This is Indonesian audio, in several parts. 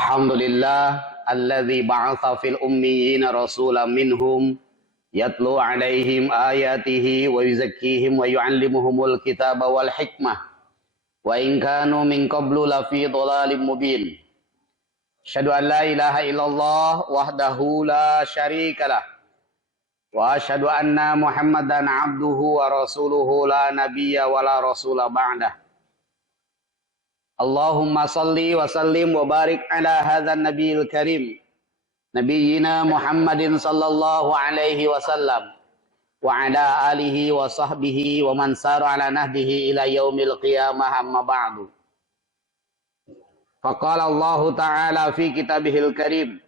Alhamdulillah alladzi ba'atha fil ummiyina rasulan minhum yatlu 'alaihim ayatihi wa yuzakkihim wa yu'allimuhumul kitaba wal hikmah wa in kanu min qablu lafi dhalalin mubin. Asyhadu an la ilaha illallah wahdahu la syarikalah wa asyhadu anna Muhammadan 'abduhu wa rasuluhu la nabiyya wa la rasula ba'dah. Allahumma salli wa sallim wa barik ala hadzal nabiyil karim nabiyyina Muhammadin sallallahu alaihi wasallam wa ala alihi wa sahbihi wa man sara ala nahdihi ila yaumil qiyamah amma ba'du. Faqala Allah ta'ala fi kitabihil karim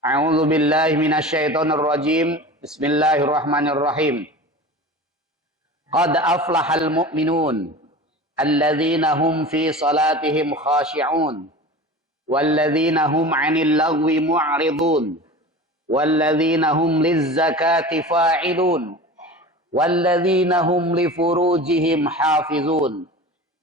a'udzu billahi minasy syaithanir rajim bismillahirrahmanirrahim. Qad aflahal mu'minun alladzina hum fi salatihim khashi'un walladzina hum 'anil lagwi mu'ridun walladzina hum lizzakati fa'ilun walladzina hum li furujihim hafizun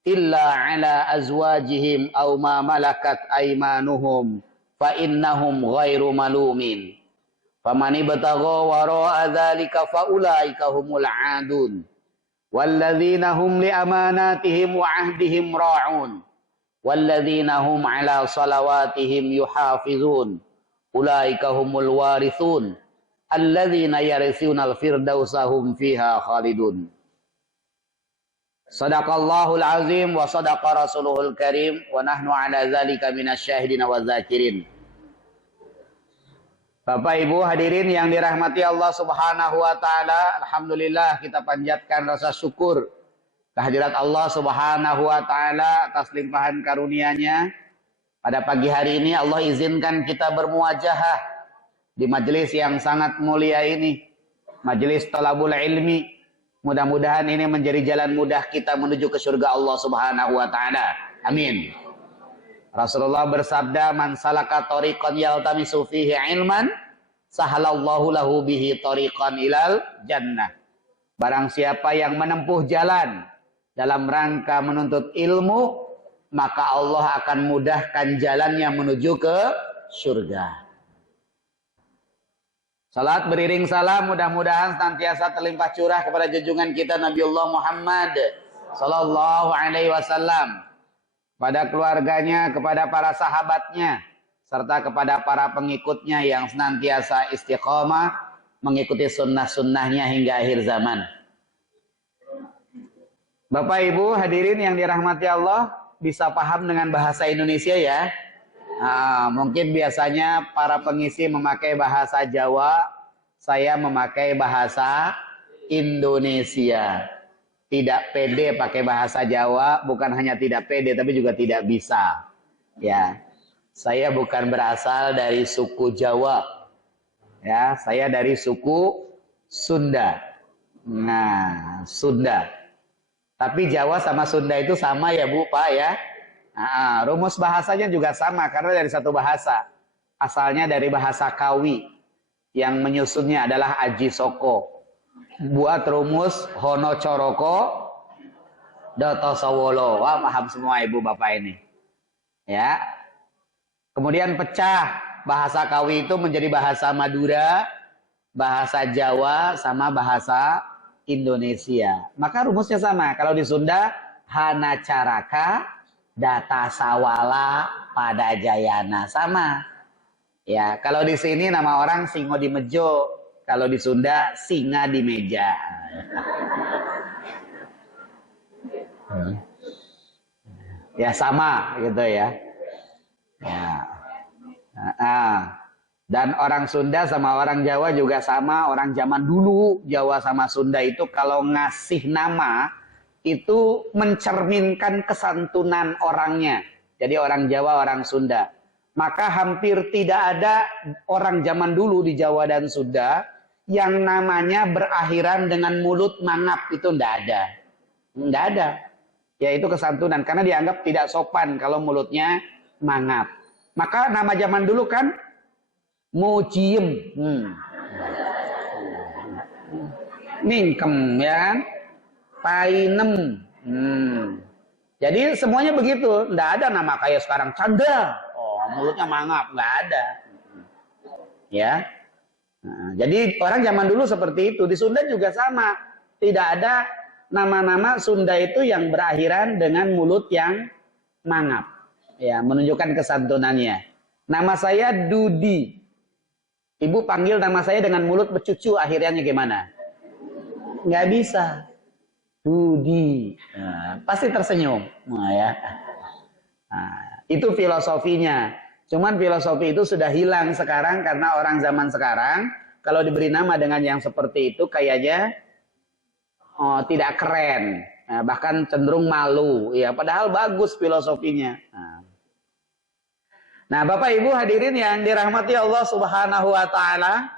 illa 'ala azwajihim aw ma malakat aymanuhum fa innahum ghairu malumin faman ibtagha wara'a dzalika fa ulaika humul 'adun walladzina hum li amanatihim wa ahdihim ra'un walladzina hum ala salawatihim yuhafizun ulaika humul warithun alladzina yaritsunal firdausa hum fiha khalidun. Sadaqallahul azim wa sadaqa rasuluhul karim wa nahnu ala dzalika minasyahidin wa dzakirin. Bapak Ibu hadirin yang dirahmati Allah Subhanahu wa taala, alhamdulillah kita panjatkan rasa syukur kehadirat Allah Subhanahu wa taala atas limpahan karunia-Nya. Pada pagi hari ini Allah izinkan kita bermuajahah di majelis yang sangat mulia ini, majelis Thalabul Ilmi. Mudah-mudahan ini menjadi jalan mudah kita menuju ke surga Allah Subhanahu wa taala. Amin. Rasulullah bersabda, "Man salaka tariqan yaltamisu fihi ilman, sahalallahu lahu bihi tariqan ilal jannah." Barang siapa yang menempuh jalan dalam rangka menuntut ilmu, maka Allah akan mudahkan jalannya menuju ke surga. Salat beriring salam mudah-mudahan senantiasa terlimpah curah kepada junjungan kita Nabiullah Muhammad sallallahu alaihi wasallam, pada keluarganya, kepada para sahabatnya, serta kepada para pengikutnya yang senantiasa istiqomah mengikuti sunnah-sunnahnya hingga akhir zaman. Bapak Ibu hadirin yang dirahmati Allah, bisa paham dengan bahasa Indonesia ya? Mungkin biasanya para pengisi memakai bahasa Jawa, saya memakai bahasa Indonesia. Tidak pede pakai bahasa Jawa, bukan hanya tidak pede tapi juga tidak bisa. Ya. Saya bukan berasal dari suku Jawa. Ya, saya dari suku Sunda. Nah, Sunda. Tapi Jawa sama Sunda itu sama ya, Bu, Pak ya. Rumus bahasanya juga sama karena dari satu bahasa. Asalnya dari bahasa Kawi. Yang menyusunnya adalah Aji Soko. Buat rumus Hono Coroko Doto Sawolo. Wah, paham semua Ibu Bapak ini. Ya. Kemudian pecah bahasa Kawi itu menjadi bahasa Madura, bahasa Jawa sama bahasa Indonesia. Maka rumusnya sama. Kalau di Sunda Hana Caraka Data Sawala Pada Jayana sama. Ya, kalau di sini nama orang Singo di Mejo. Kalau di Sunda, singa di meja. Ya sama gitu ya. Dan orang Sunda sama orang Jawa juga sama. Orang zaman dulu, Jawa sama Sunda itu kalau ngasih nama, itu mencerminkan kesantunan orangnya. Jadi orang Jawa, orang Sunda. Maka hampir tidak ada orang zaman dulu di Jawa dan Sunda yang namanya berakhiran dengan mulut mangap, itu enggak ada. Enggak ada. Ya itu kesantunan karena dianggap tidak sopan kalau mulutnya mangap. Maka nama zaman dulu kan Mujiem. Mingkem ya kan? Painem. Jadi semuanya begitu, enggak ada nama kayak sekarang Canda. Oh, mulutnya mangap, nggak ada. Ya. Nah, jadi orang zaman dulu seperti itu. Di Sunda juga sama. Tidak ada nama-nama Sunda itu yang berakhiran dengan mulut yang mangap. Ya, menunjukkan kesantunannya. Nama saya Dudi. Ibu panggil nama saya dengan mulut bercucu, akhirnya gimana? Nggak bisa. Dudi. Nah, pasti tersenyum. Nah, ya. Nah, itu filosofinya. Cuman filosofi itu sudah hilang sekarang karena orang zaman sekarang kalau diberi nama dengan yang seperti itu kayaknya tidak keren, bahkan cenderung malu. Ya, padahal bagus filosofinya. Nah, Bapak Ibu hadirin yang dirahmati Allah Subhanahu wa taala.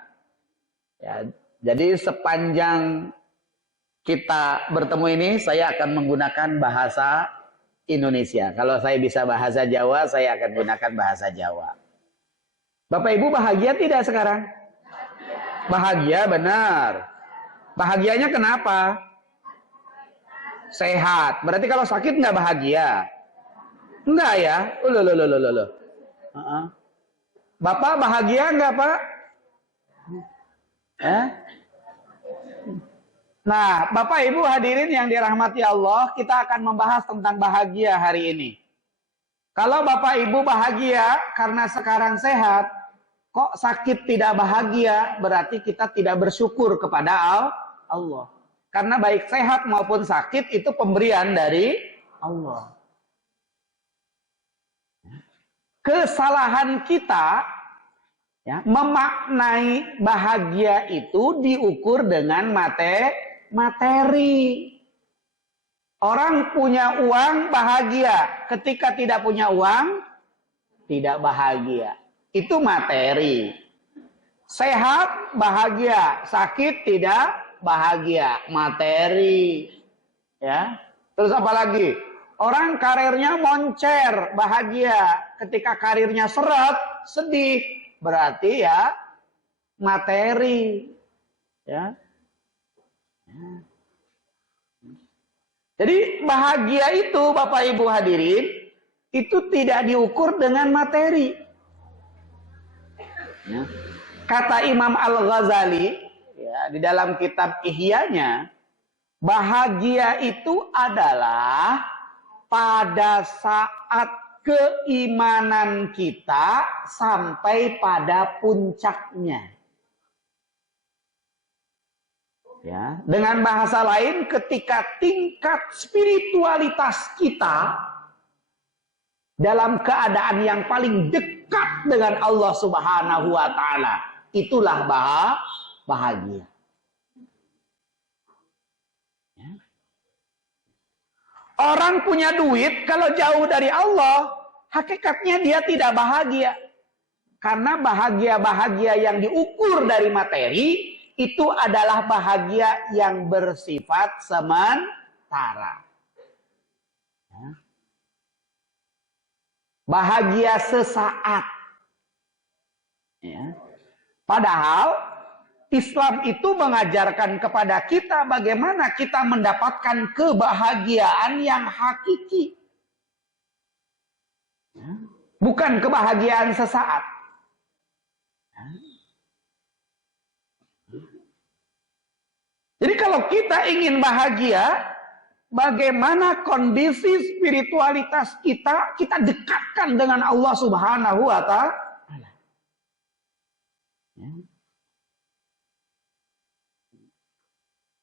Ya, jadi sepanjang kita bertemu ini saya akan menggunakan bahasa Indonesia. Kalau saya bisa bahasa Jawa, saya akan gunakan bahasa Jawa. Bapak Ibu bahagia tidak sekarang? Bahagia, benar. Bahagianya kenapa? Sehat. Berarti kalau sakit nggak bahagia? Enggak ya? Loh. Bapak bahagia nggak, Pak? Nah, Bapak Ibu hadirin yang dirahmati Allah, kita akan membahas tentang bahagia hari ini. Kalau Bapak Ibu bahagia karena sekarang sehat, kok sakit tidak bahagia, berarti kita tidak bersyukur kepada Allah. Karena baik sehat maupun sakit itu pemberian dari Allah. Kesalahan kita ya, memaknai bahagia itu diukur dengan materi. Orang punya uang bahagia, ketika tidak punya uang tidak bahagia. Itu materi. Sehat bahagia, sakit tidak bahagia, materi. Ya. Terus apa lagi? Orang karirnya moncer, bahagia. Ketika karirnya seret, sedih, berarti ya materi. Ya. Jadi bahagia itu Bapak Ibu hadirin itu tidak diukur dengan materi. Ya. Kata Imam Al-Ghazali ya, di dalam kitab Ihya-nya, bahagia itu adalah pada saat keimanan kita sampai pada puncaknya. Ya, dengan bahasa lain, ketika tingkat spiritualitas kita dalam keadaan yang paling dekat dengan Allah Subhanahu wa taala, itulah bahagia. Ya. Orang punya duit kalau jauh dari Allah, hakikatnya dia tidak bahagia. Karena bahagia-bahagia yang diukur dari materi itu adalah bahagia yang bersifat sementara. Bahagia sesaat. Ya. Padahal Islam itu mengajarkan kepada kita bagaimana kita mendapatkan kebahagiaan yang hakiki. Ya. Bukan kebahagiaan sesaat. Ya. Jadi kalau kita ingin bahagia, bagaimana kondisi spiritualitas kita dekatkan dengan Allah Subhanahu wa taala.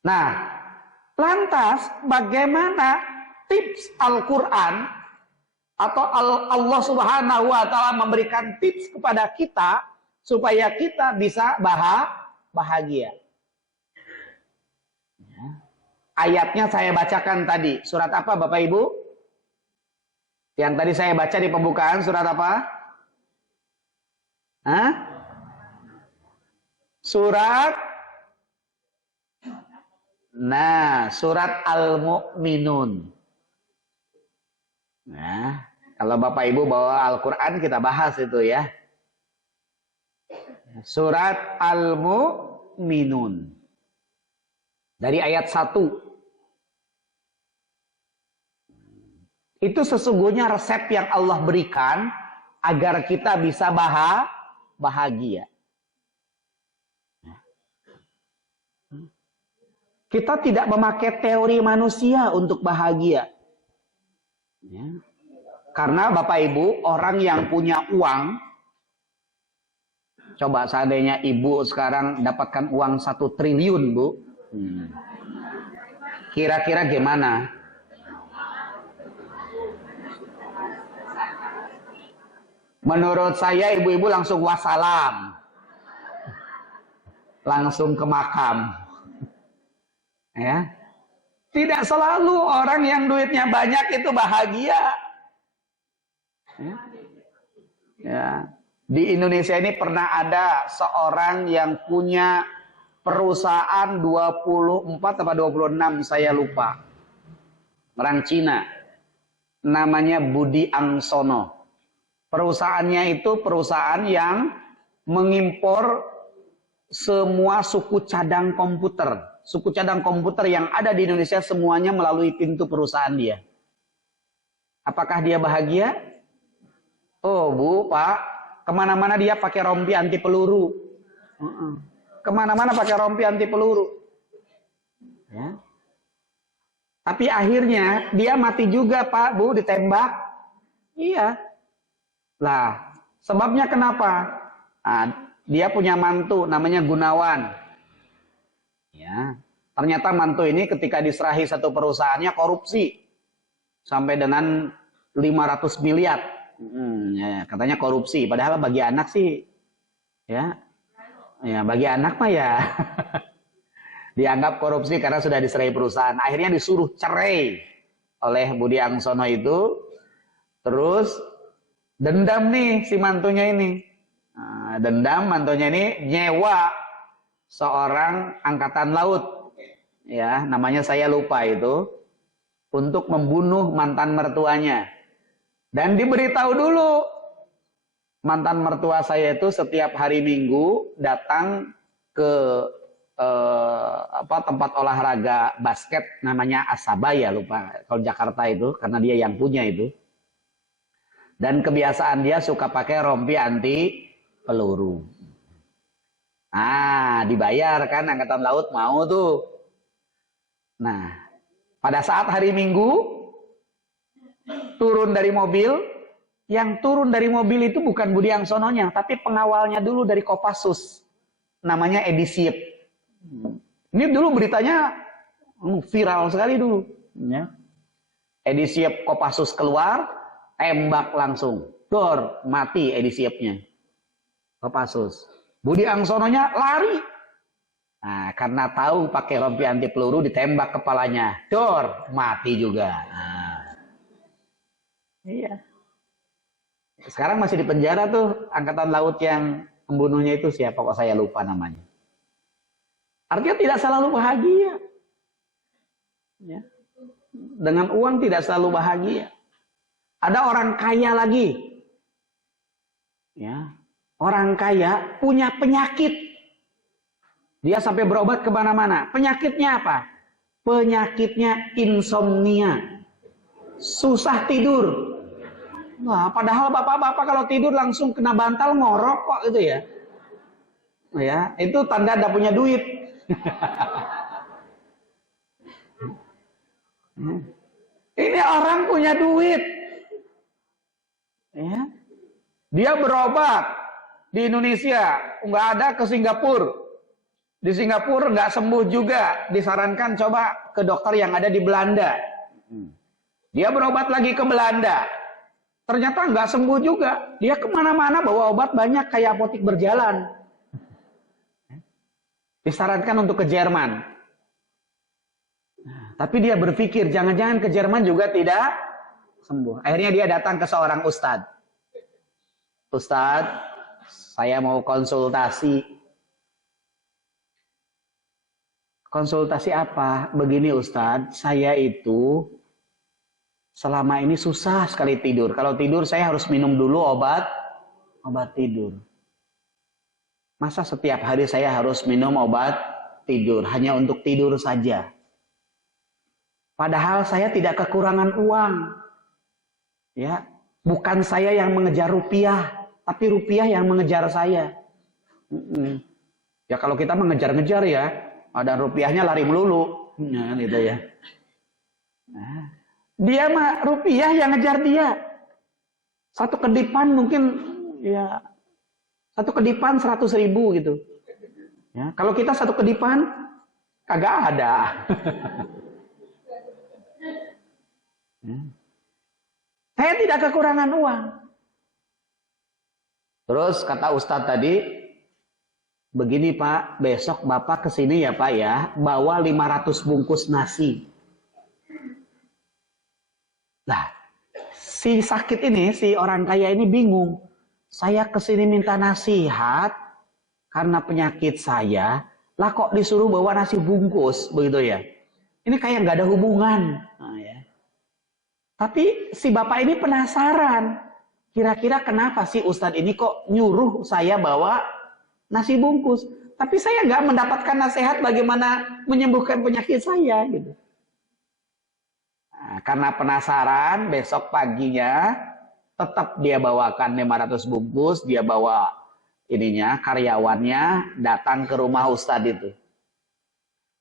Nah, lantas bagaimana tips Al-Qur'an atau Allah Subhanahu wa taala memberikan tips kepada kita supaya kita bisa bahagia? Ayatnya saya bacakan tadi. Surat apa Bapak Ibu? Yang tadi saya baca di pembukaan surat apa? Hah? Surat Al-Mu'minun. Nah, kalau Bapak Ibu bawa Al-Quran kita bahas itu ya. Surat Al-Mu'minun. Dari ayat 1. Itu sesungguhnya resep yang Allah berikan agar kita bisa bahagia. Kita tidak memakai teori manusia untuk bahagia. Ya. Karena Bapak Ibu, orang yang punya uang, coba seandainya Ibu sekarang dapatkan uang 1 triliun, Bu. Kira-kira gimana? Menurut saya ibu-ibu langsung wassalam. Langsung ke makam. Ya. Tidak selalu orang yang duitnya banyak itu bahagia. Ya. Ya. Di Indonesia ini pernah ada seorang yang punya perusahaan 24 atau 26, saya lupa. Orang Cina. Namanya Budi Angsono. Perusahaannya itu perusahaan yang mengimpor semua suku cadang komputer. Suku cadang komputer yang ada di Indonesia semuanya melalui pintu perusahaan dia. Apakah dia bahagia? Oh Bu, Pak, kemana-mana dia pakai rompi anti peluru. Kemana-mana pakai rompi anti peluru. Ya. Tapi akhirnya dia mati juga Pak, Bu, ditembak. Iya. Lah, sebabnya kenapa? Nah, dia punya mantu namanya Gunawan. Ya, ternyata mantu ini ketika diserahi satu perusahaannya korupsi sampai dengan 500 miliar. Ya, katanya korupsi, padahal bagi anak sih, ya bagi anak mah ya dianggap korupsi karena sudah diserahi perusahaan. Akhirnya disuruh cerai oleh Budi Angsono itu, terus dendam nih si mantunya ini. Nah, dendam mantunya ini nyewa seorang angkatan laut, ya namanya saya lupa itu, untuk membunuh mantan mertuanya. Dan diberitahu dulu, mantan mertua saya itu setiap hari Minggu datang ke tempat olahraga basket namanya Asaba, ya lupa kalau Jakarta itu, karena dia yang punya itu. Dan kebiasaan dia suka pakai rompi anti peluru. Dibayar kan angkatan laut mau tuh. Nah, pada saat hari Minggu turun dari mobil, yang turun dari mobil itu bukan Budi Angsononya, tapi pengawalnya dulu dari Kopassus, namanya Edi Siep. Ini dulu beritanya viral sekali dulu. Ya. Edi Siep Kopassus keluar, tembak langsung, dor, mati Edi Siepnya. Kopassus. Budi Angsononya lari. Nah, karena tahu pakai rompi anti peluru ditembak kepalanya. Dor, mati juga. Nah. Iya. Sekarang masih di penjara tuh angkatan laut yang pembunuhnya itu siapa kok saya lupa namanya. Artinya tidak selalu bahagia. Ya. Dengan uang tidak selalu bahagia. Ada orang kaya lagi. Ya. Orang kaya punya penyakit. Dia sampai berobat kemana-mana. Penyakitnya apa? Penyakitnya insomnia. Susah tidur. Wah, padahal bapak-bapak kalau tidur langsung kena bantal ngorok kok gitu ya. Ya, itu tanda tidak punya duit. Ini orang punya duit. Ya. Dia berobat. Di Indonesia nggak ada, ke Singapura. Di Singapura nggak sembuh juga, disarankan coba ke dokter yang ada di Belanda. Dia berobat lagi ke Belanda, ternyata nggak sembuh juga. Dia kemana-mana bawa obat banyak kayak apotik berjalan. Disarankan untuk ke Jerman. Tapi dia berpikir jangan-jangan ke Jerman juga tidak sembuh. Akhirnya dia datang ke seorang ustadz. Ustadz, saya mau konsultasi. Konsultasi apa? Begini Ustadz, saya itu selama ini susah sekali tidur. Kalau tidur saya harus minum dulu obat tidur. Masa setiap hari saya harus minum obat tidur hanya untuk tidur saja? Padahal saya tidak kekurangan uang. Ya, Bukan saya yang mengejar rupiah, tapi rupiah yang mengejar saya. Ya kalau kita mengejar-ngejar ya, ada rupiahnya lari melulu. Nah, gitu ya. Nah, dia mah rupiah yang ngejar dia. Satu kedipan mungkin ya, satu kedipan 100.000 gitu. Ya, kalau kita satu kedipan kagak ada. Saya tidak kekurangan uang. Terus kata Ustadz tadi, begini Pak, besok Bapak kesini ya Pak ya, bawa 500 bungkus nasi. Nah, si sakit ini, si orang kaya ini bingung. Saya kesini minta nasihat karena penyakit saya, lah kok disuruh bawa nasi bungkus, begitu ya. Ini kayak nggak ada hubungan. Nah, ya. Tapi si bapak ini penasaran, kira-kira kenapa sih Ustadz ini kok nyuruh saya bawa nasi bungkus? Tapi saya nggak mendapatkan nasihat bagaimana menyembuhkan penyakit saya gitu. Nah, karena penasaran, besok paginya tetap dia bawakan 500 bungkus, dia bawa ininya, karyawannya datang ke rumah Ustadz itu.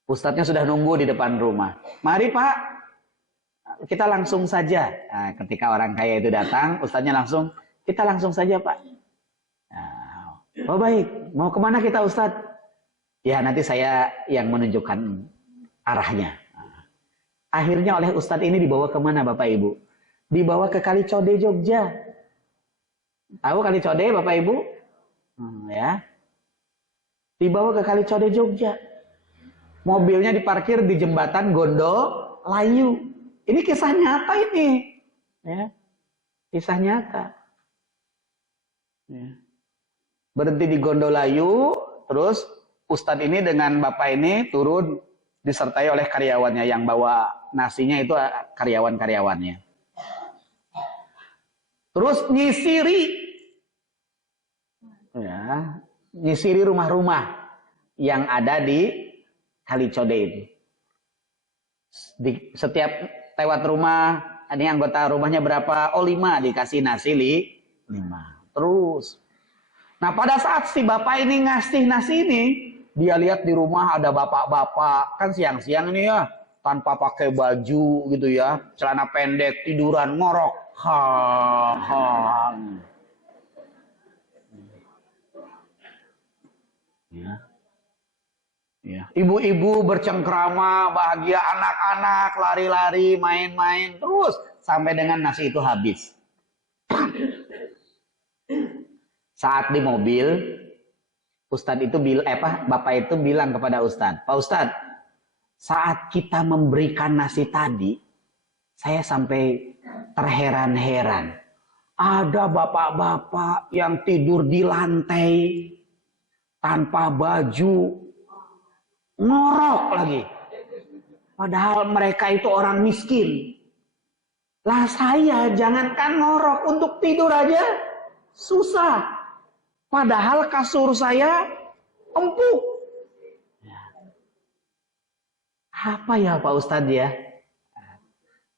Ustadznya sudah nunggu di depan rumah. Mari Pak, kita langsung saja. Nah, ketika orang kaya itu datang, Ustadznya langsung, kita langsung saja Pak. Nah, oh baik, mau kemana kita Ustadz? Ya nanti saya yang menunjukkan arahnya. Nah, akhirnya oleh Ustadz ini dibawa kemana Bapak Ibu? Dibawa ke Kali Code Jogja. Tahu Kali Code Bapak Ibu? Ya. Dibawa ke Kali Code Jogja. Mobilnya diparkir di jembatan Gondolayu. Ini kisah nyata ini. Ya. Kisah nyata. Ya. Berhenti di Gondolayu, terus Ustadz ini dengan Bapak ini turun disertai oleh karyawannya, yang bawa nasinya itu karyawan-karyawannya. Terus nyisiri rumah-rumah yang ada di Kali Code itu. Di setiap lewat rumah, ini anggota rumahnya berapa? Oh 5, dikasih nasi 5. Terus. Nah pada saat si bapak ini ngasih nasi ini, dia lihat di rumah ada bapak-bapak, kan siang-siang ini ya, tanpa pakai baju gitu ya, celana pendek, tiduran, ngorok. Ya. Ya. Ibu-ibu bercengkrama, bahagia, anak-anak lari-lari, main-main, terus sampai dengan nasi itu habis. Saat di mobil, Ustadz itu bapak itu bilang kepada Ustadz, Pak Ustadz, saat kita memberikan nasi tadi, saya sampai terheran-heran. Ada bapak-bapak yang tidur di lantai tanpa baju, ngorok lagi. Padahal mereka itu orang miskin. Lah saya jangankan ngorok, untuk tidur aja susah. Padahal kasur saya empuk. Apa ya Pak Ustadz ya?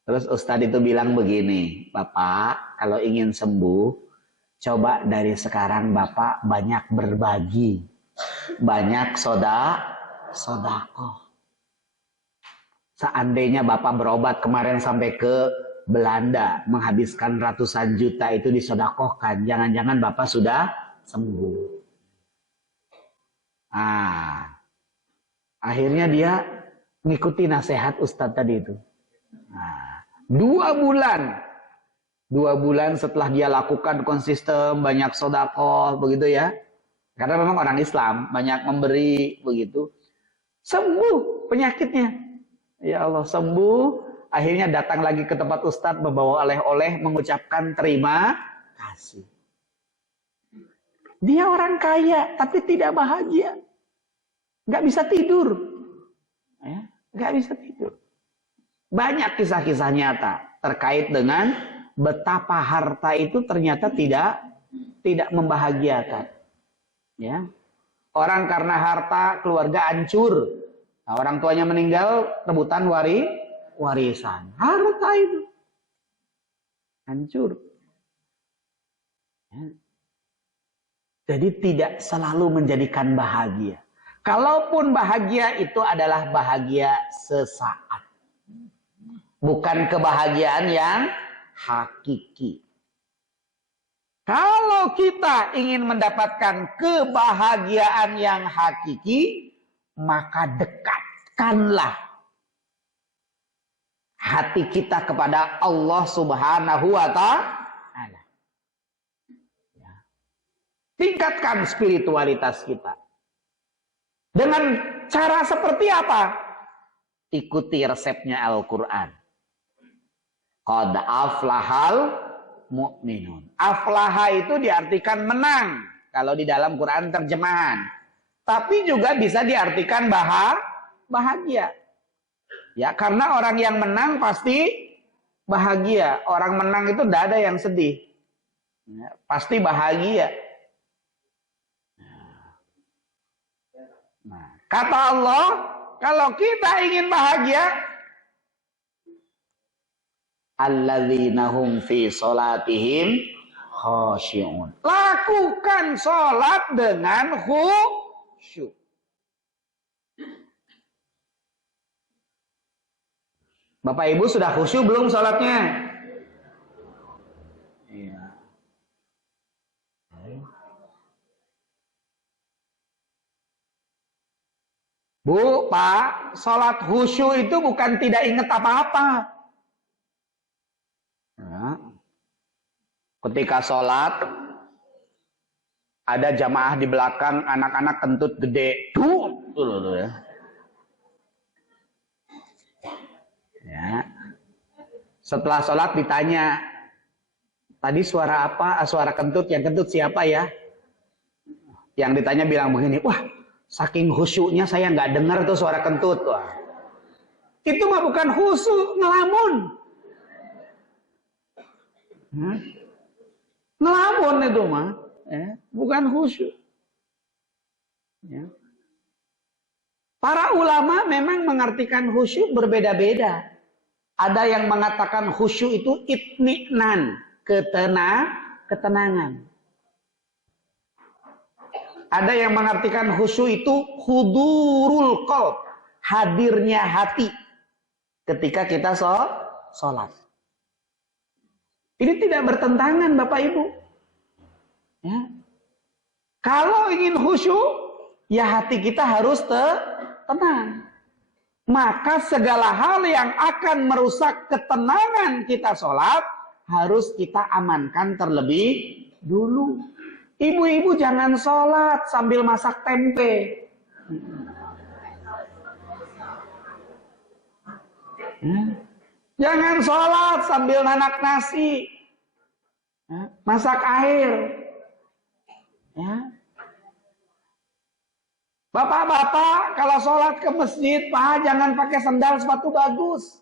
Terus Ustadz itu bilang begini, Bapak kalau ingin sembuh, coba dari sekarang Bapak banyak berbagi. Banyak sodako. Seandainya Bapak berobat kemarin sampai ke Belanda, menghabiskan ratusan juta itu disodakohkan, jangan-jangan Bapak sudah sembuh. Akhirnya dia mengikuti nasihat Ustadz tadi itu. 2 bulan setelah dia lakukan konsisten, banyak sodakoh begitu ya, karena memang orang Islam banyak memberi begitu, sembuh penyakitnya. Ya Allah, sembuh. Akhirnya datang lagi ke tempat Ustadz, membawa oleh-oleh, mengucapkan terima kasih. Dia orang kaya tapi tidak bahagia, nggak bisa tidur, ya, nggak bisa tidur. Banyak kisah-kisah nyata terkait dengan betapa harta itu ternyata tidak membahagiakan. Ya. Orang karena harta keluarga hancur. Nah, orang tuanya meninggal, rebutan warisan. Harta itu hancur. Jadi tidak selalu menjadikan bahagia. Kalaupun bahagia itu adalah bahagia sesaat. Bukan kebahagiaan yang hakiki. Kalau kita ingin mendapatkan kebahagiaan yang hakiki, maka dekatkanlah hati kita kepada Allah Subhanahu wa Ta'ala. Tingkatkan spiritualitas kita. Dengan cara seperti apa? Ikuti resepnya Al-Quran. Qad aflahal mu'minun. Aflaha itu diartikan menang kalau di dalam Quran terjemahan. Tapi juga bisa diartikan bahagia. Ya, karena orang yang menang pasti bahagia. Orang menang itu tidak ada yang sedih. Ya, pasti bahagia. Nah, kata Allah, kalau kita ingin bahagia, alladzina hum fi sholatihim khashi'un. Lakukan sholat dengan khusyuk. Bapak Ibu sudah khusyuk belum sholatnya? Iya. Bu, Pak, sholat khusyuk itu bukan tidak ingat apa-apa. Ya. Ketika sholat, ada jamaah di belakang, anak-anak kentut gede. Tuh ya. Ya. Setelah sholat ditanya, tadi suara apa? Suara kentut, yang kentut siapa ya? Yang ditanya bilang begini, wah, saking khusyuknya saya nggak dengar tuh suara kentut. Wah. Itu mah bukan khusyuk, ngelamun. Ngelamun itu mah, ya, bukan khusyuk. Ya. Para ulama memang mengartikan khusyuk berbeda-beda. Ada yang mengatakan khusyuk itu itminan, ketenangan. Ada yang mengartikan khusyuk itu hudurul qalb, hadirnya hati ketika kita sholat. Ini tidak bertentangan Bapak Ibu. Ya. Kalau ingin khusyuk, ya hati kita harus tenang. Maka segala hal yang akan merusak ketenangan kita sholat, harus kita amankan terlebih dulu. Ibu-ibu jangan sholat sambil masak tempe. Jangan sholat sambil nanak nasi. Masak air. Ya. Bapak-bapak kalau sholat ke masjid, Pak, jangan pakai sandal sepatu bagus.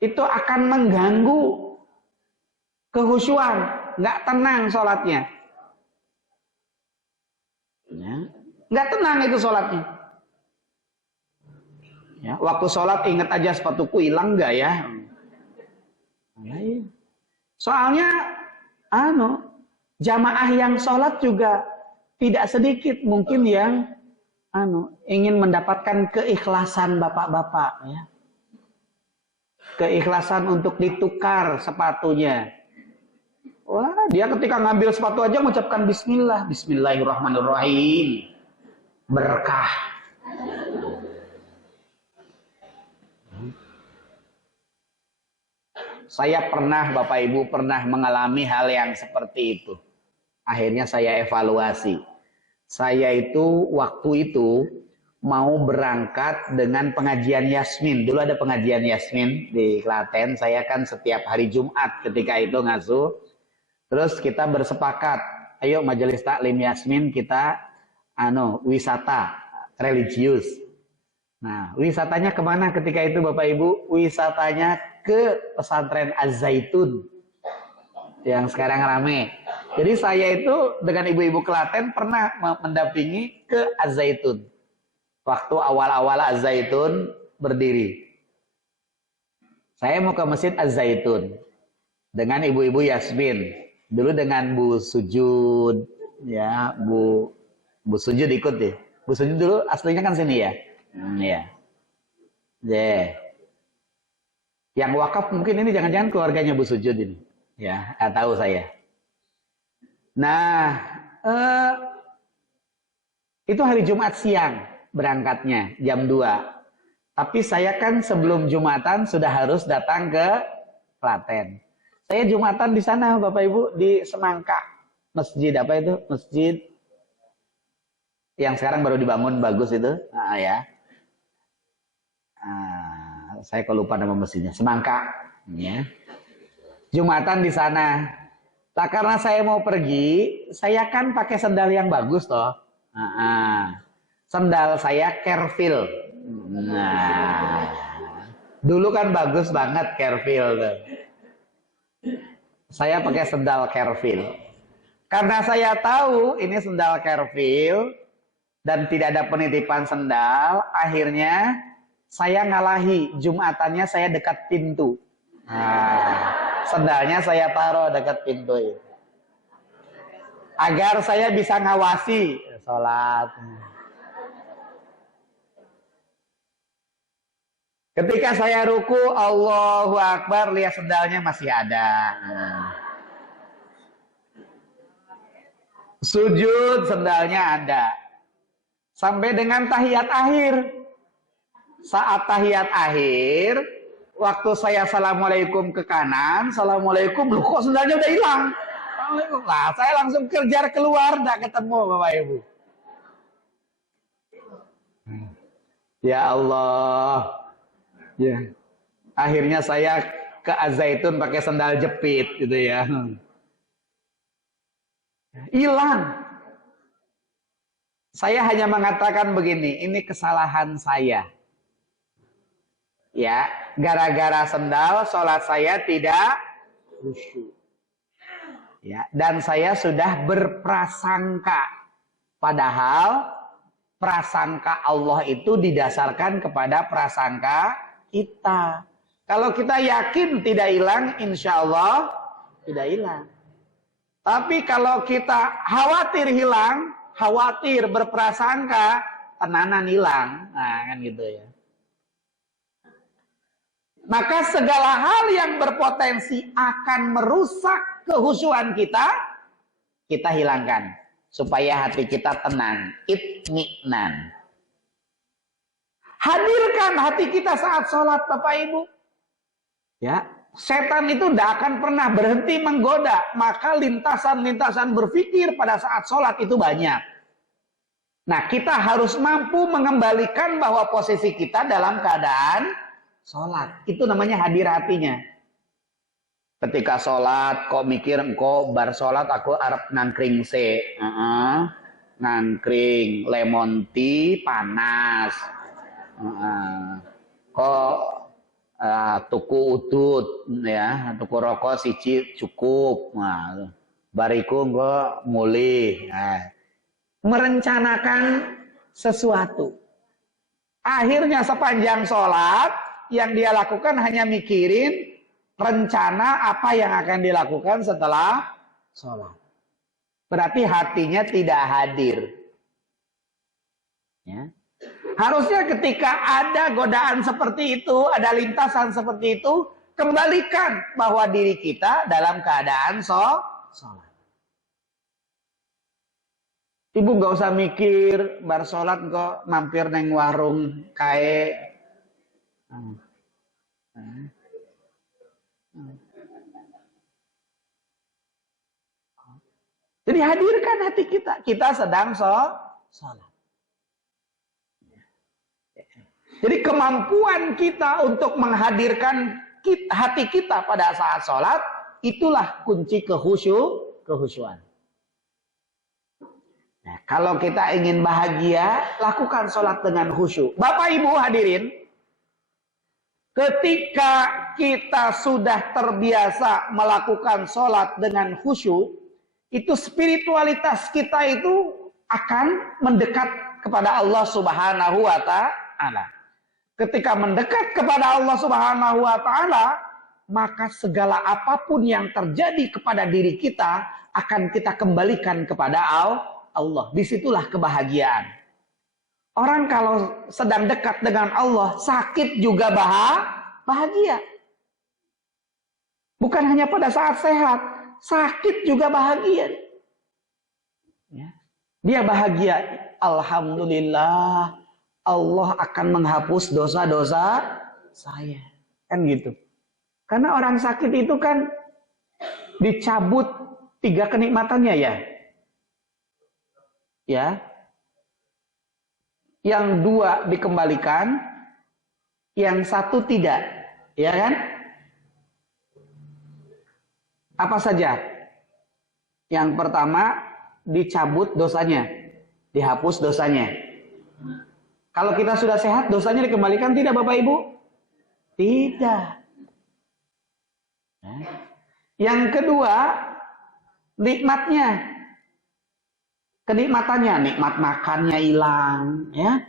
Itu akan mengganggu kehusyuan, nggak tenang sholatnya. Ya. Nggak tenang itu sholatnya. Ya, waktu sholat ingat aja sepatuku hilang nggak ya? Ya, ya. Soalnya, jamaah yang sholat juga tidak sedikit mungkin yang ingin mendapatkan keikhlasan bapak-bapak, ya. Keikhlasan untuk ditukar sepatunya. Wah, dia ketika ngambil sepatu aja mengucapkan bismillah, bismillahirrahmanirrahim. Berkah. Saya pernah, Bapak Ibu, pernah mengalami hal yang seperti itu. Akhirnya saya evaluasi. Saya itu waktu itu mau berangkat dengan pengajian Yasmin. Dulu ada pengajian Yasmin di Klaten. Saya kan setiap hari Jumat ketika itu ngasuh. Terus kita bersepakat, ayo majelis taklim Yasmin kita wisata religius. Nah, wisatanya kemana ketika itu Bapak Ibu? Wisatanya ke pesantren Az-Zaitun yang sekarang rame. Jadi saya itu dengan ibu-ibu Klaten pernah mendampingi ke Az-Zaitun. Waktu awal-awal Az-Zaitun berdiri. Saya mau ke Masjid Az-Zaitun dengan ibu-ibu Yasmin. Dulu dengan Bu Sujud, ya Bu Sujud ikut deh. Bu Sujud dulu aslinya kan sini ya. Ya. Yeah. Yang wakaf mungkin ini jangan-jangan keluarganya Bu Sujud ini. Ya, nggak tahu saya. Nah, itu hari Jumat siang berangkatnya jam 2. Tapi saya kan sebelum Jumatan sudah harus datang ke Klaten. Saya Jumatan di sana Bapak Ibu di Semangka. Masjid apa itu? Masjid yang sekarang baru dibangun bagus itu. Nah, ya. Saya kok lupa nama masjidnya. Semangka. Ya. Jumatan di sana. Nah, karena saya mau pergi, saya kan pakai sendal yang bagus toh. Sendal saya Kerfil. Nah, dulu kan bagus banget Kerfil tuh. Saya pakai sendal Kerfil. Karena saya tahu ini sendal Kerfil dan tidak ada penitipan sendal, akhirnya saya ngalahi. Jumatannya saya dekat pintu. Nah, sendalnya saya taruh dekat pintu itu. Agar saya bisa ngawasi sholat. Ketika saya ruku, Allahu Akbar, lihat sendalnya masih ada. Sujud, sendalnya ada. Sampai dengan tahiyat akhir. Saat tahiyat akhir, waktu saya assalamualaikum ke kanan, assalamualaikum, loh kok sendalnya udah hilang? Lah, saya langsung kejar keluar, tidak ketemu Bapak Ibu. Ya Allah. Ya. Akhirnya saya ke Az-Zaitun pakai sandal jepit gitu ya. Hilang. Saya hanya mengatakan begini, ini kesalahan saya. Ya, gara-gara sendal sholat saya tidak khusyuk. Ya, dan saya sudah berprasangka. Padahal prasangka Allah itu didasarkan kepada prasangka kita. Kalau kita yakin tidak hilang, insya Allah tidak hilang. Tapi kalau kita khawatir hilang, khawatir berprasangka, tenanan hilang. Nah, kan gitu ya. Maka segala hal yang berpotensi akan merusak kehusuan kita, kita hilangkan. Supaya hati kita tenang. Itmi'nan. Hadirkan hati kita saat sholat Bapak Ibu. Ya, setan itu tidak akan pernah berhenti menggoda. Maka lintasan-lintasan berpikir pada saat sholat itu banyak. Nah, kita harus mampu mengembalikan bahwa posisi kita dalam keadaan sholat. Itu namanya hadir hatinya. Ketika sholat, kok mikir, kok bar sholat aku arep nangkring se. Nangkring, lemon tea, panas. Kok tuku udut, ya, tuku rokok siji cukup. Nah, bariku kok mulih. Nah, merencanakan sesuatu. Akhirnya sepanjang sholat, yang dia lakukan hanya mikirin rencana apa yang akan dilakukan setelah sholat. Berarti hatinya tidak hadir. Ya. Harusnya ketika ada godaan seperti itu, ada lintasan seperti itu, kembalikan bahwa diri kita dalam keadaan sholat. Ibu nggak usah mikir, bar sholat kok mampir neng warung kae. Jadi hadirkan hati kita. Kita sedang sholat. Jadi kemampuan kita untuk menghadirkan hati kita pada saat sholat, itulah kunci kehusyuan. Nah, kalau kita ingin bahagia, lakukan sholat dengan khusyuk. Bapak Ibu hadirin, ketika kita sudah terbiasa melakukan sholat dengan khusyuk, itu spiritualitas kita itu akan mendekat kepada Allah Subhanahu wa Ta'ala. Ketika mendekat kepada Allah Subhanahu wa Ta'ala, maka segala apapun yang terjadi kepada diri kita akan kita kembalikan kepada Allah. Disitulah kebahagiaan. Orang kalau sedang dekat dengan Allah, sakit juga bahagia. Bukan hanya pada saat sehat, sakit juga bahagia. Ya. Dia bahagia. Alhamdulillah, Allah akan menghapus dosa-dosa saya. Kan gitu. Karena orang sakit itu kan dicabut 3 kenikmatannya ya. Ya. Yang 2 dikembalikan, yang 1 tidak. Ya kan? Apa saja? Yang pertama, dicabut dosanya, dihapus dosanya. Kalau kita sudah sehat, dosanya dikembalikan tidak Bapak Ibu? Tidak. Yang kedua, nikmatnya. Kenikmatannya, nikmat makannya hilang, ya.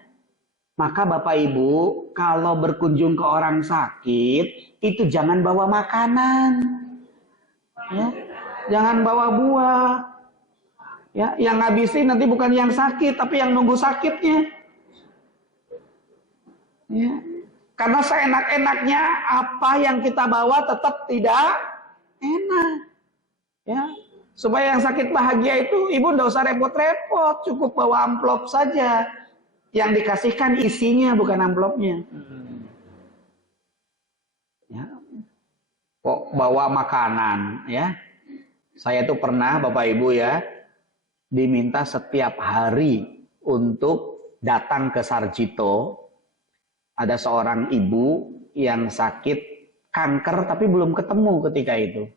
Maka Bapak Ibu, kalau berkunjung ke orang sakit, itu jangan bawa makanan. Ya. Jangan bawa buah. Ya, yang ngabisin nanti bukan yang sakit, tapi yang nunggu sakitnya. Ya. Karena seenak-enaknya apa yang kita bawa tetap tidak enak. Ya. Supaya yang sakit bahagia itu ibu nggak usah repot-repot, cukup bawa amplop saja. Yang dikasihkan isinya bukan amplopnya. Ya. Kok bawa makanan, ya? Saya tuh pernah Bapak Ibu ya, diminta setiap hari untuk datang ke Sarjito. Ada seorang ibu yang sakit kanker tapi belum ketemu ketika itu.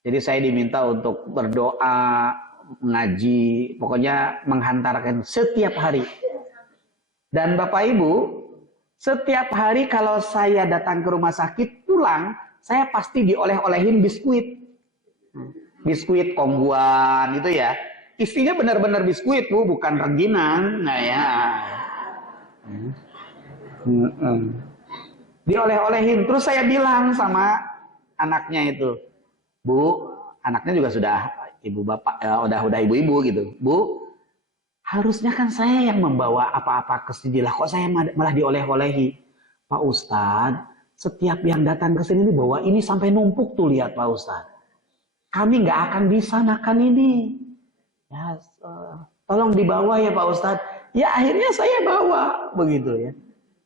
Jadi saya diminta untuk berdoa, ngaji, pokoknya menghantarkan setiap hari. Dan Bapak Ibu, setiap hari kalau saya datang ke rumah sakit pulang, saya pasti dioleh-olehin biskuit. Biskuit kongguan itu ya. Isinya benar-benar biskuit Bu, bukan rengginang. Nah ya. Dioleh-olehin. Terus saya bilang sama anaknya itu, Bu, anaknya juga sudah ibu bapak, udah ibu-ibu gitu. Bu, harusnya kan saya yang membawa apa-apa ke sini lah. Kok saya malah dioleh-olehi? Pak Ustadz, setiap yang datang ke sini bawa ini sampai numpuk tuh, lihat Pak Ustadz. Kami nggak akan bisa makan ini. Ya, tolong dibawa ya Pak Ustadz. Ya akhirnya saya bawa begitu ya.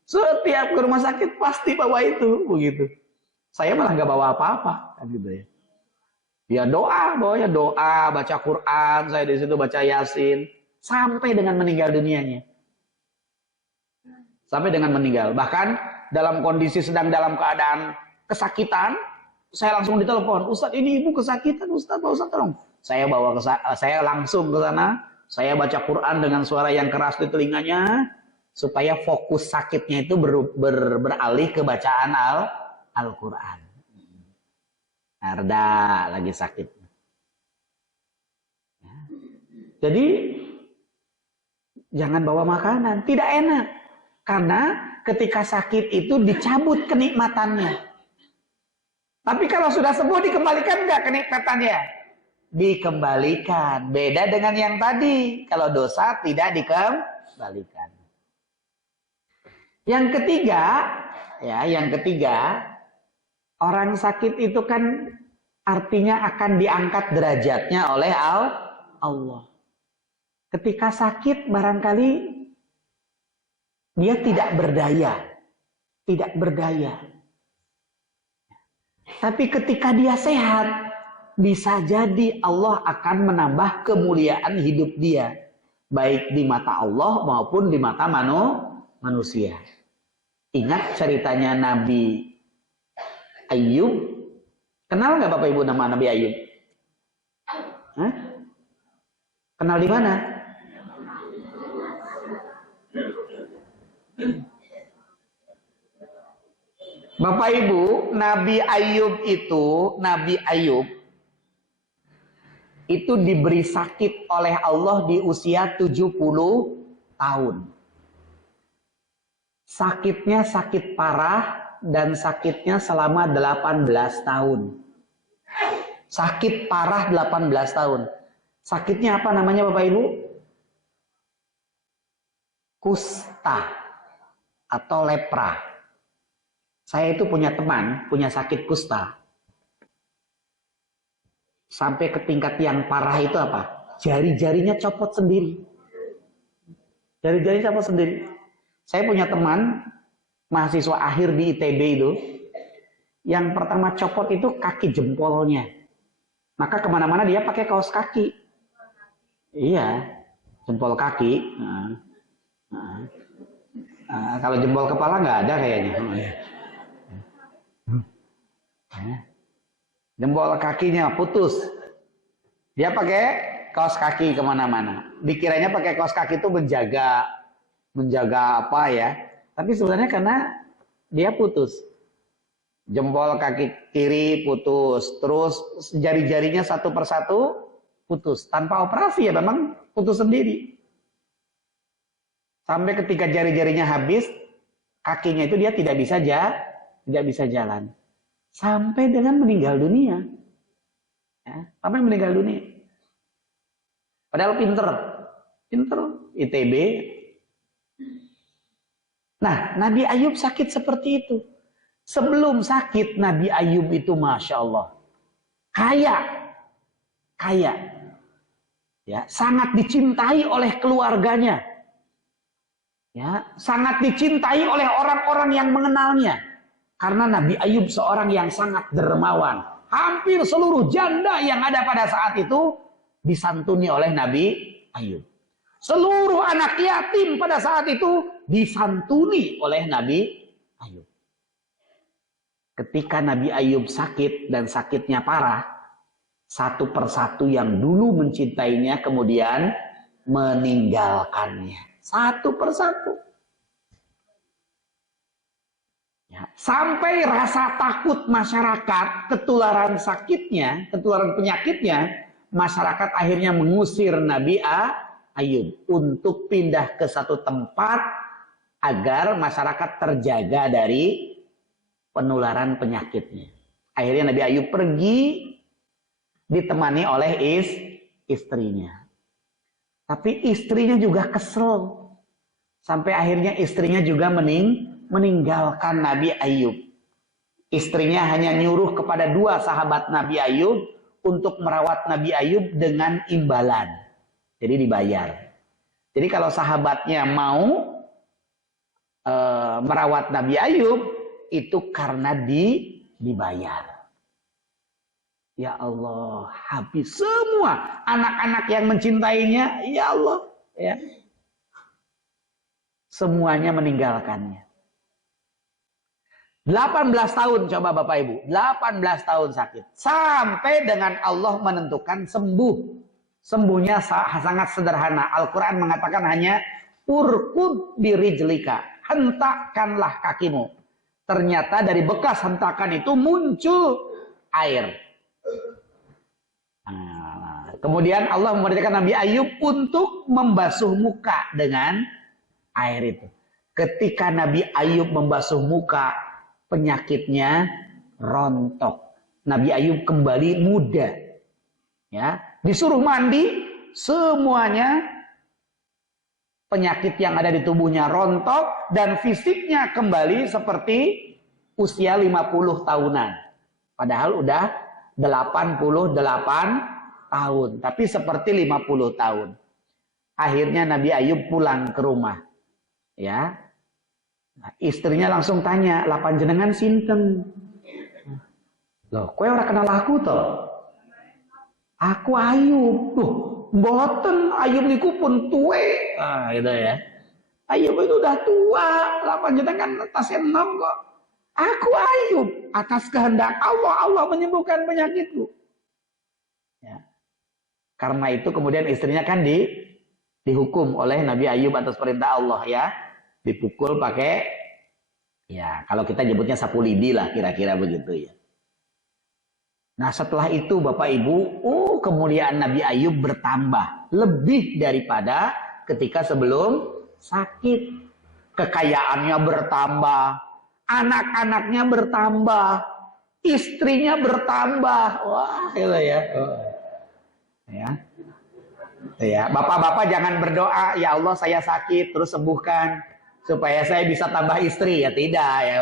Setiap ke rumah sakit pasti bawa itu begitu. Saya malah nggak bawa apa-apa kan gitu ya. Ya doa, bawanya doa, baca Quran, saya di situ baca Yasin sampai dengan meninggal dunianya. Sampai dengan meninggal. Bahkan dalam kondisi sedang dalam keadaan kesakitan, saya langsung ditelepon, Ustadz ini ibu kesakitan, Ustadz, Pak Ustadz tolong. Saya langsung ke sana, saya baca Quran dengan suara yang keras di telinganya, supaya fokus sakitnya itu beralih ke bacaan Al-Quran. Arda lagi sakit. Jadi jangan bawa makanan, tidak enak. Karena ketika sakit itu dicabut kenikmatannya. Tapi kalau sudah sembuh dikembalikan enggak kenikmatannya? Dikembalikan. Beda dengan yang tadi. Kalau dosa tidak dikembalikan. Yang ketiga, orang sakit itu kan artinya akan diangkat derajatnya oleh Allah. Ketika sakit barangkali dia tidak berdaya. Tapi ketika dia sehat, bisa jadi Allah akan menambah kemuliaan hidup dia. Baik di mata Allah maupun di mata manusia. Ingat ceritanya Nabi Ayub. Kenal nggak Bapak Ibu nama Nabi Ayub? Hah? Kenal di mana? Bapak Ibu, Nabi Ayub itu diberi sakit oleh Allah di usia 70 tahun. Sakitnya sakit parah dan sakitnya selama 18 tahun. Sakit parah 18 tahun. Sakitnya apa namanya Bapak Ibu? Kusta atau lepra. Saya itu punya teman, punya sakit kusta. Sampai ke tingkat yang parah itu apa? Jari-jarinya copot sendiri. Jari-jarinya copot sendiri. Saya punya teman, mahasiswa akhir di ITB itu, yang pertama copot itu kaki jempolnya. Maka kemana-mana dia pakai kaos kaki. Iya, jempol kaki. Kalau jempol kepala nggak ada kayaknya. Jempol kakinya putus. Dia pakai kaos kaki kemana-mana. Dikiranya pakai kaos kaki itu menjaga apa ya? Tapi sebenarnya karena dia putus. Jempol kaki kiri putus, terus jari-jarinya satu persatu putus. Tanpa operasi ya memang putus sendiri. Sampai ketika jari-jarinya habis, kakinya itu dia tidak bisa jalan. Sampai dengan meninggal dunia. Ya, sampai meninggal dunia. Padahal pinter ITB. Nah, Nabi Ayub sakit seperti itu. Sebelum sakit, Nabi Ayub itu Masya Allah kaya, ya, sangat dicintai oleh keluarganya, ya, sangat dicintai oleh orang-orang yang mengenalnya. Karena Nabi Ayub seorang yang sangat dermawan. Hampir seluruh janda yang ada pada saat itu disantuni oleh Nabi Ayub. Seluruh anak yatim pada saat itu disantuni oleh Nabi Ayub. Ketika Nabi Ayub sakit dan sakitnya parah, satu persatu yang dulu mencintainya kemudian meninggalkannya. Satu persatu. Ya, sampai rasa takut masyarakat ketularan sakitnya, ketularan penyakitnya, masyarakat akhirnya mengusir Nabi Ayub untuk pindah ke satu tempat agar masyarakat terjaga dari penularan penyakitnya. Akhirnya Nabi Ayub pergi ditemani oleh istrinya. Tapi istrinya juga kesel. Sampai akhirnya istrinya juga meninggalkan Nabi Ayub. Istrinya hanya nyuruh kepada 2 sahabat Nabi Ayub untuk merawat Nabi Ayub dengan imbalan. Jadi dibayar. Jadi kalau sahabatnya mau merawat Nabi Ayub, itu karena dibayar. Ya Allah, habis semua anak-anak yang mencintainya, ya Allah, ya. Semuanya meninggalkannya. 18 tahun coba Bapak Ibu, 18 tahun sakit. Sampai dengan Allah menentukan sembuh. Sembuhnya sangat sederhana. Al-Quran mengatakan hanya urkud birijlika, hentakkanlah kakimu. Ternyata dari bekas hentakan itu muncul air. Kemudian Allah memerintahkan Nabi Ayub untuk membasuh muka dengan air itu. Ketika Nabi Ayub membasuh muka, penyakitnya rontok. Nabi Ayub kembali muda. Ya, disuruh mandi, semuanya penyakit yang ada di tubuhnya rontok dan fisiknya kembali seperti usia 50 tahunan. Padahal udah 88 tahun, tapi seperti 50 tahun. Akhirnya Nabi Ayub pulang ke rumah. Ya. Nah, istrinya langsung tanya, "Lah panjenengan sinten?" "Loh, kowe ora kenal aku toh?" "Aku Ayub." "Loh, mboten, Ayub niku pun tuwe." Ah, gitu ya. Ayub itu udah tua, lah panjenengan tasih enom kok. "Aku Ayub, atas kehendak Allah, Allah menyembuhkan penyakitku." Ya. Karena itu kemudian istrinya kan dihukum oleh Nabi Ayub atas perintah Allah, ya. Dipukul pakai, ya kalau kita nyebutnya sapu lidi lah, kira-kira begitu ya. Nah setelah itu Bapak Ibu, kemuliaan Nabi Ayub bertambah. Lebih daripada ketika sebelum sakit. Kekayaannya bertambah. anak-anaknya bertambah, istrinya bertambah. Wah, gitu ya. Ya. Ya, bapak-bapak jangan berdoa, ya Allah saya sakit terus sembuhkan supaya saya bisa tambah istri, ya tidak ya.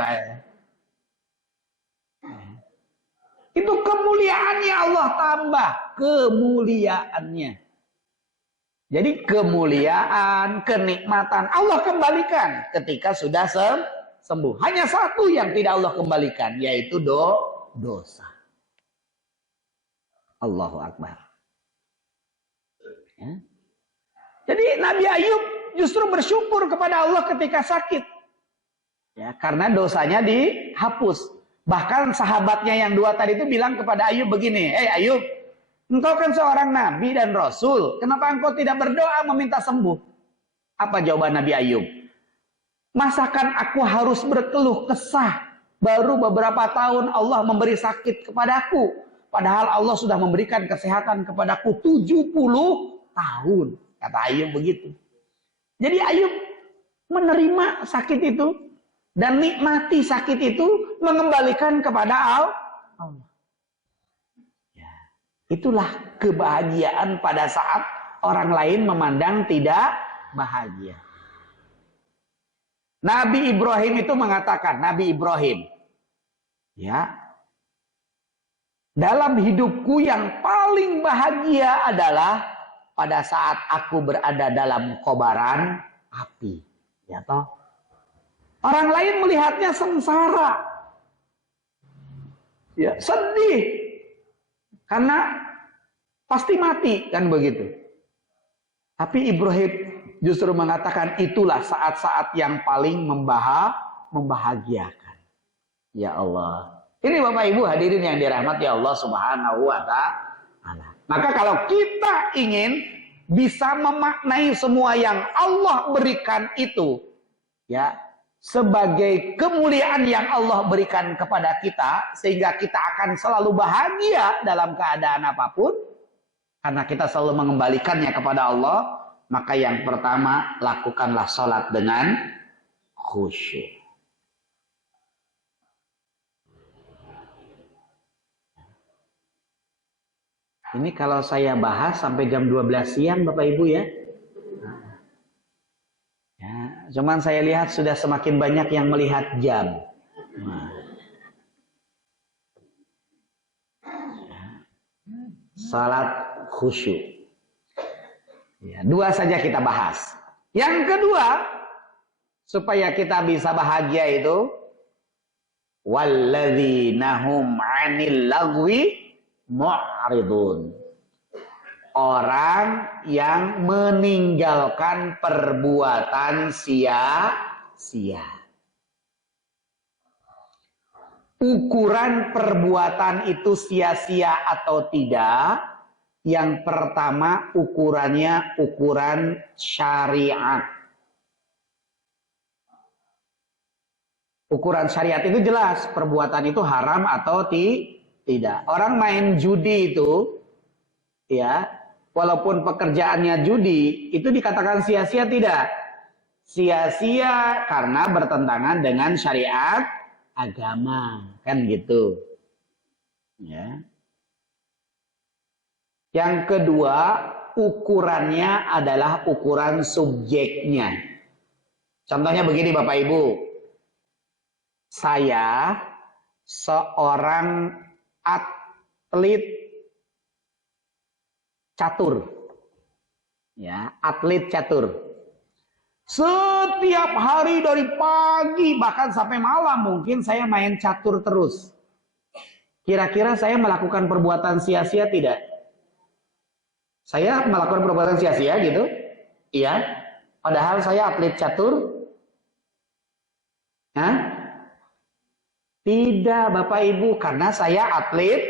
Itu kemuliaannya Allah tambah, kemuliaannya. Jadi kemuliaan, kenikmatan Allah kembalikan ketika sudah sembuh. Hanya satu yang tidak Allah kembalikan, yaitu dosa. Allahu Akbar. Ya. Jadi Nabi Ayub justru bersyukur kepada Allah ketika sakit. Ya, karena dosanya dihapus. Bahkan sahabatnya yang dua tadi itu bilang kepada Ayub begini, Ayub, engkau kan seorang nabi dan rasul, kenapa engkau tidak berdoa meminta sembuh? Apa jawaban Nabi Ayub? Masakan aku harus berkeluh kesah, baru beberapa tahun Allah memberi sakit kepadaku, padahal Allah sudah memberikan kesehatan kepadaku 70 tahun, kata Ayub begitu. Jadi Ayub menerima sakit itu dan nikmati sakit itu, mengembalikan kepada Allah. Ya, itulah kebahagiaan pada saat orang lain memandang tidak bahagia. Nabi Ibrahim itu mengatakan, Nabi Ibrahim, ya, dalam hidupku yang paling bahagia adalah pada saat aku berada dalam kobaran api. Ya toh? Orang lain melihatnya sengsara. Ya, sedih. Karena pasti mati, kan begitu. Tapi Ibrahim justru mengatakan itulah saat-saat yang paling membahagiakan. Ya Allah. Ini Bapak Ibu hadirin yang dirahmati Allah Subhanahu wa ta'ala. Maka kalau kita ingin bisa memaknai semua yang Allah berikan itu, ya, sebagai kemuliaan yang Allah berikan kepada kita, sehingga kita akan selalu bahagia dalam keadaan apapun, karena kita selalu mengembalikannya kepada Allah, maka yang pertama, lakukanlah sholat dengan khusyuk. Ini kalau saya bahas sampai jam 12 siang Bapak Ibu ya. Ya, cuman saya lihat sudah semakin banyak yang melihat jam. Salat khusyuk. Ya, dua saja kita bahas. Yang kedua, supaya kita bisa bahagia itu, walladzina hum 'anil lagwi mu'ridun. Orang yang meninggalkan perbuatan sia-sia. Ukuran perbuatan itu sia-sia atau tidak, yang pertama ukurannya ukuran syariat. Ukuran syariat itu jelas, perbuatan itu haram atau tidak. Orang main judi itu, ya, walaupun pekerjaannya judi, itu dikatakan sia-sia tidak? Sia-sia karena bertentangan dengan syariat agama, kan gitu. Ya. Yang kedua, ukurannya adalah ukuran subjeknya. Contohnya begini Bapak Ibu. Saya seorang atlet catur. Ya, atlet catur. Setiap hari dari pagi bahkan sampai malam mungkin saya main catur terus. Kira-kira saya melakukan perbuatan sia-sia tidak? Saya melakukan perbuatan sia-sia gitu? Iya. Padahal saya atlet catur? Hah? Tidak Bapak Ibu, karena saya atlet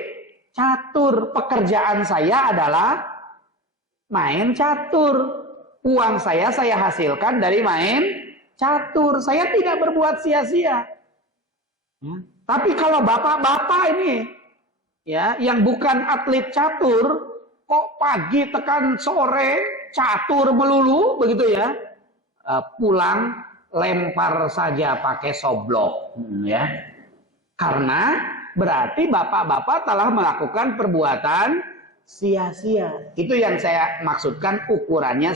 catur. Pekerjaan saya adalah main catur. Uang saya hasilkan dari main catur. Saya tidak berbuat sia-sia. Ya. Tapi kalau bapak-bapak ini, ya, yang bukan atlet catur, kok pagi tekan sore catur melulu, begitu ya, pulang lempar saja pakai soblok, ya. Karena berarti bapak-bapak telah melakukan perbuatan sia-sia. Itu yang saya maksudkan ukurannya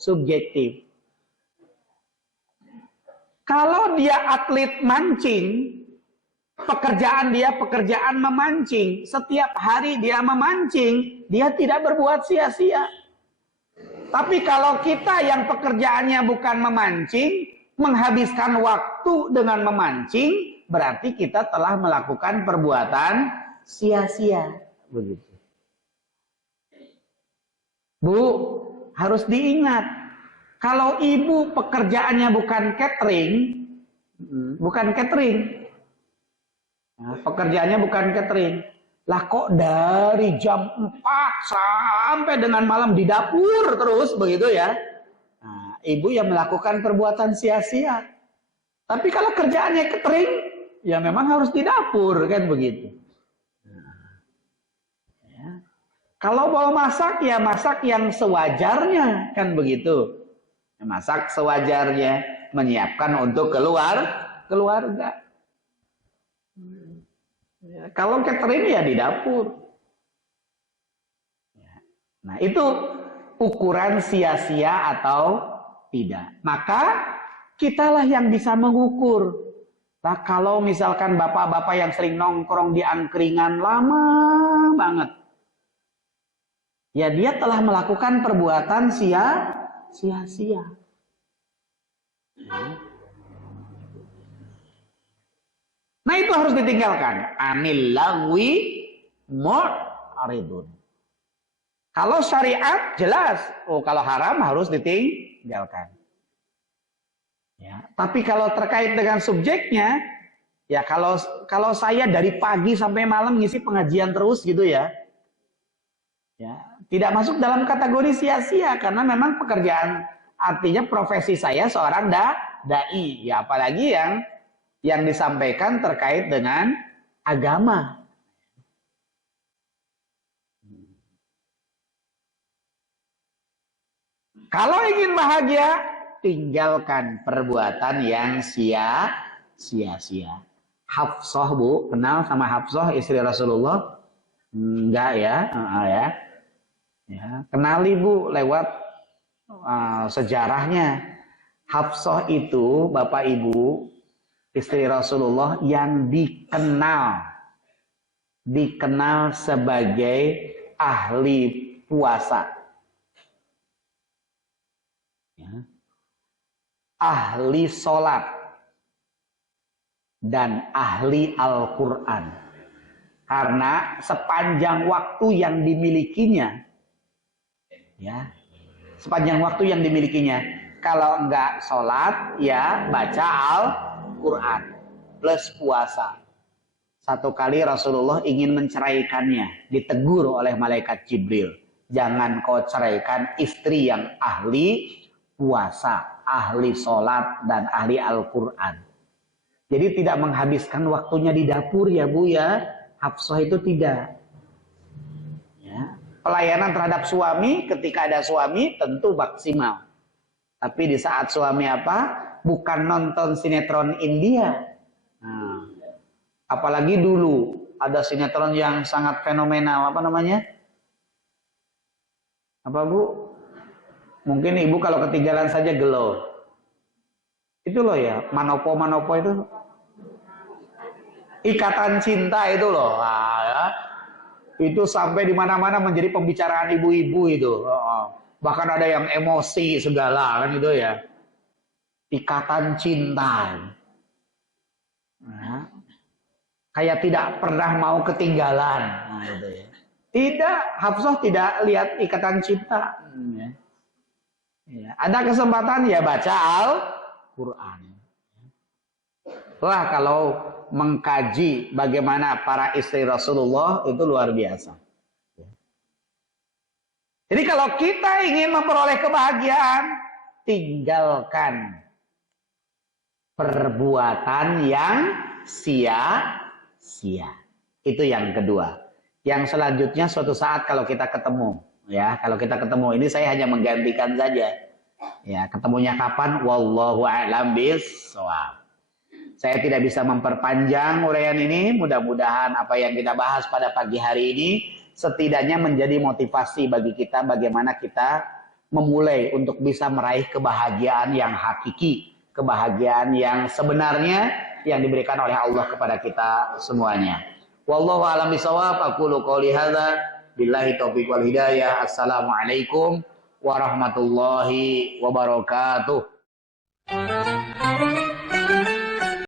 subjektif. Kalau dia atlet mancing, pekerjaan dia pekerjaan memancing, setiap hari dia memancing, dia tidak berbuat sia-sia. Tapi kalau kita yang pekerjaannya bukan memancing, menghabiskan waktu dengan memancing, berarti kita telah melakukan perbuatan sia-sia. Begitu. Bu, harus diingat, kalau ibu pekerjaannya bukan catering, pekerjaannya bukan catering, lah kok dari jam 4 sampai dengan malam di dapur terus begitu ya. Nah, ibu yang melakukan perbuatan sia-sia. Tapi kalau kerjaannya catering, ya memang harus di dapur kan begitu. Ya. Kalau mau masak, ya masak yang sewajarnya kan begitu. Masak sewajarnya, menyiapkan untuk keluarga. Ya, kalau catering ya di dapur. Ya. Nah itu ukuran sia-sia atau tidak. Maka kitalah yang bisa mengukur. Nah kalau misalkan bapak-bapak yang sering nongkrong di angkringan lama banget, ya dia telah melakukan perbuatan sia-sia. Nah itu harus ditinggalkan. Anil lagwi mu'ridun. Kalau syariat jelas, kalau haram harus ditinggalkan. Ya, tapi kalau terkait dengan subjeknya, ya kalau saya dari pagi sampai malam ngisi pengajian terus gitu ya, tidak masuk dalam kategori sia-sia karena memang pekerjaan, artinya profesi saya seorang dai, ya apalagi yang disampaikan terkait dengan agama. Kalau ingin bahagia, tinggalkan perbuatan yang sia-sia. Hafsah, Bu, kenal sama Hafsah istri Rasulullah? Enggak ya, ya. Kenali Bu lewat sejarahnya. Hafsah itu Bapak Ibu istri Rasulullah yang dikenal sebagai ahli puasa. Ya. Ahli sholat dan ahli Al-Quran. Karena sepanjang waktu yang dimilikinya, ya, sepanjang waktu yang dimilikinya, kalau enggak sholat, ya baca Al-Quran plus puasa. Satu kali Rasulullah ingin menceraikannya, ditegur oleh malaikat Jibril. Jangan kau ceraikan istri yang ahli puasa, ahli sholat, dan ahli Al-Quran. Jadi tidak menghabiskan waktunya di dapur ya Bu ya. Hafsah itu tidak. Ya. Pelayanan terhadap suami, ketika ada suami tentu maksimal. Tapi di saat suami apa? Bukan nonton sinetron India. Nah, apalagi dulu ada sinetron yang sangat fenomenal, apa namanya? Apa Bu? Mungkin Ibu kalau ketinggalan saja gelo. Itu loh ya, Manopo itu. Ikatan Cinta itu loh. Nah, ya. Itu sampai di mana-mana menjadi pembicaraan ibu-ibu itu. Bahkan ada yang emosi segala kan itu ya. Ikatan Cinta. Nah, kayak tidak pernah mau ketinggalan. Nah, gitu ya. Tidak, Hafsah tidak lihat Ikatan Cinta. Ya. Ada kesempatan ya baca Al-Quran. Wah, kalau mengkaji bagaimana para istri Rasulullah itu luar biasa. Jadi kalau kita ingin memperoleh kebahagiaan, tinggalkan perbuatan yang sia-sia. Itu yang kedua. Yang selanjutnya suatu saat kalau kita ketemu, ya, kalau kita ketemu, ini saya hanya menggantikan saja. Ya, ketemunya kapan? Wallahu a'lam bishawab. Saya tidak bisa memperpanjang uraian ini. Mudah-mudahan apa yang kita bahas pada pagi hari ini setidaknya menjadi motivasi bagi kita bagaimana kita memulai untuk bisa meraih kebahagiaan yang hakiki, kebahagiaan yang sebenarnya yang diberikan oleh Allah kepada kita semuanya. Wallahu a'lam bishawab. Aqulu qouli hadza billahi taufiq wal hidayah. Assalamualaikum warahmatullahi wabarakatuh.